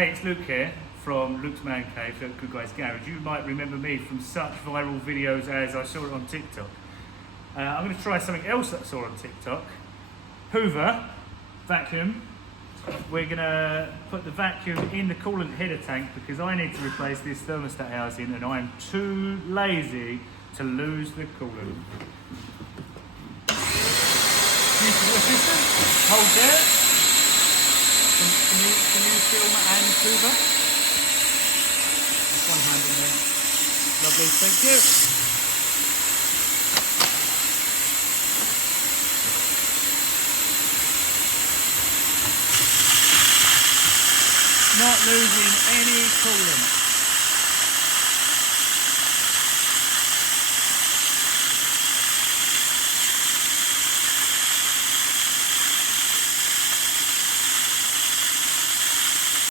Hey, it's Luke here from Luke's Man Cave at Good Guys Garage. You might remember me from such viral videos as I saw it on TikTok. I'm going to try something else that I saw on TikTok. Hoover, vacuum. We're going to put the vacuum in the coolant header tank because I need to replace this thermostat housing and I'm too lazy to lose the coolant. Useful assistant, hold there. Can you film and Hoover? Just one hand in there. Lovely, thank you. Not losing any coolant.